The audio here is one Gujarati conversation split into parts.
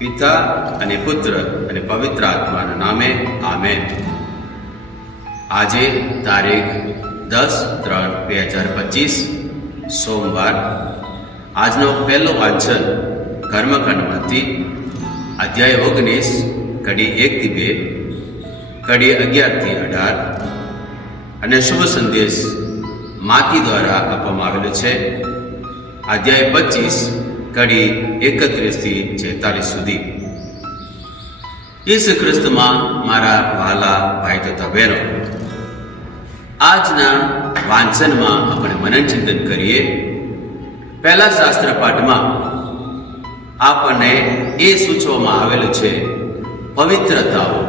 પિતા અને પુત્ર અને પવિત્ર આત્માના નામે આમેન. આજે તારીખ 10/3/2025 સોમવાર. આજનો પહેલો વાંચન કર્મકાંડમાંથી અધ્યાય 19 કડી 1-2, કડી 11-18 અને શુભ સંદેશ માતી દ્વારા આપવામાં આવેલો છે. અધ્યાય 25 કડી 31-46 સુધી. ઈસુ ખ્રિસ્તમાં મારા વહાલા ભાઈ તથા બહેનો, આજના વાંચનમાં આપણે મનન ચિંતન કરીએ. પહેલા શાસ્ત્ર પાઠમાં આપણને એ સૂચવવામાં આવેલું છે પવિત્રતાઓ,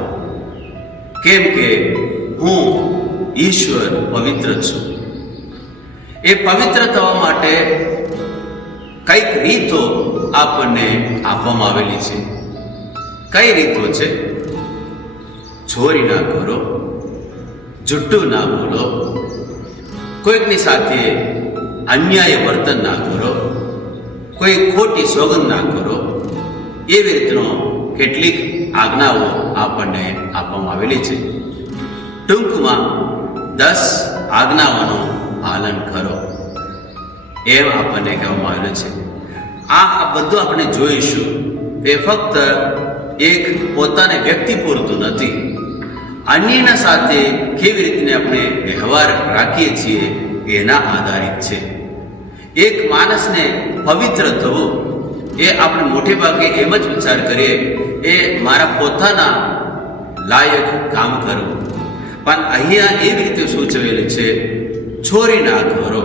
કેમ કે હું ઈશ્વર પવિત્ર છું. એ પવિત્ર થવા માટે કઈક રીતો આપણને આપવામાં આવેલી છે. કઈ રીતો છે? ચોરી ના કરો, જુઠ્ઠું ના બોલો, કોઈકની સાથે અન્યાય વર્તન ના કરો, કોઈ ખોટી સોગંદ ના કરો. એવી રીતનો કેટલીક આજ્ઞાઓ આપણને આપવામાં આવેલી છે. ટૂંકમાં 10 આજ્ઞાઓનું પાલન કરો એમ આપણને કહેવામાં આવેલું છે. આ બધું આપણે જોઈશું. એ ફક્ત એક પોતાને વ્યક્તિ પૂરતું નથી, અન્યના સાથે કેવી રીતે આપણે વ્યવહાર રાખીએ છીએ એના આધારિત છે. એક માણસને પવિત્ર થવું એ આપણે મોટે ભાગે એમ જ વિચાર કરીએ, એ મારા પોતાના લાયક કામ કરવું. પણ અહીંયા એવી રીતે સૂચવેલું છે, ચોરી ના કરો.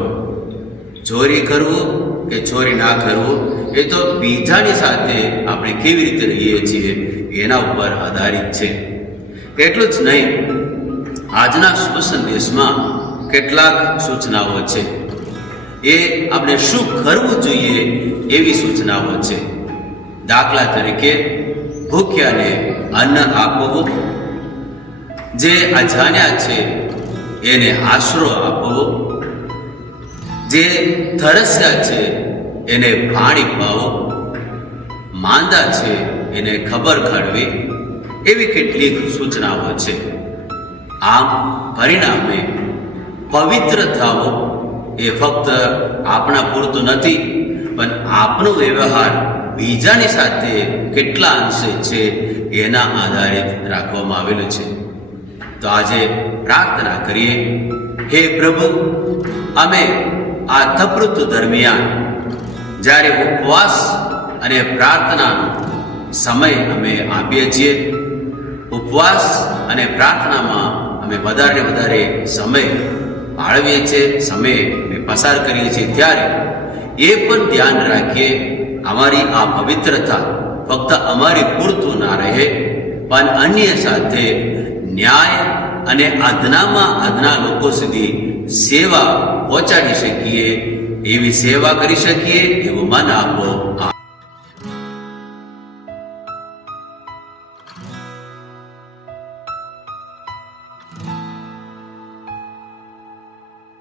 ચોરી કરવું કે ચોરી ના કરવું એ તો બીજાની સાથે આપણે કેવી રીતે રહીએ છીએ એના ઉપર આધારિત છે. એટલું જ નહીં, આજના શુભ સંદેશમાં કેટલાક સૂચનાઓ છે. એ આપણે શું કરવું જોઈએ એવી સૂચનાઓ છે. દાખલા તરીકે ભૂખ્યાને અન્ન આપવું, જે અજાણ્યા છે એને આશરો આપવો, જે તરસ્યા છે એને પાણી પાવો, માંદા છે એને ખબર કાઢવી. એવી કેટલીક સૂચનાઓ છે. આમ પરિણામે પવિત્ર થવો એ ફક્ત આપણા પૂરતું નથી, પણ આપણો વ્યવહાર બીજાની સાથે કેટલા અંશે છે એના આધારિત રાખવામાં આવેલું છે. તો આજે પ્રાર્થના કરીએ. હે પ્રભુ, અમે આ તપૃત દરમિયાન જ્યારે ઉપવાસ અને પ્રાર્થનાનો સમય અમે આપીએ છીએ, ઉપવાસ અને પ્રાર્થનામાં અમે વધારે સમય ફાળવીએ છીએ, સમય અમે પસાર કરીએ છીએ, ત્યારે એ પણ ધ્યાન રાખીએ અમારી આ પવિત્રતા ફક્ત અમારી પૂરતું ના રહે, પણ અન્ય સાથે ન્યાય અને અદના લોકો સુધી સેવા પહોંચાડી શકીએ, એવી સેવા કરી શકીએ એવું મન આપો.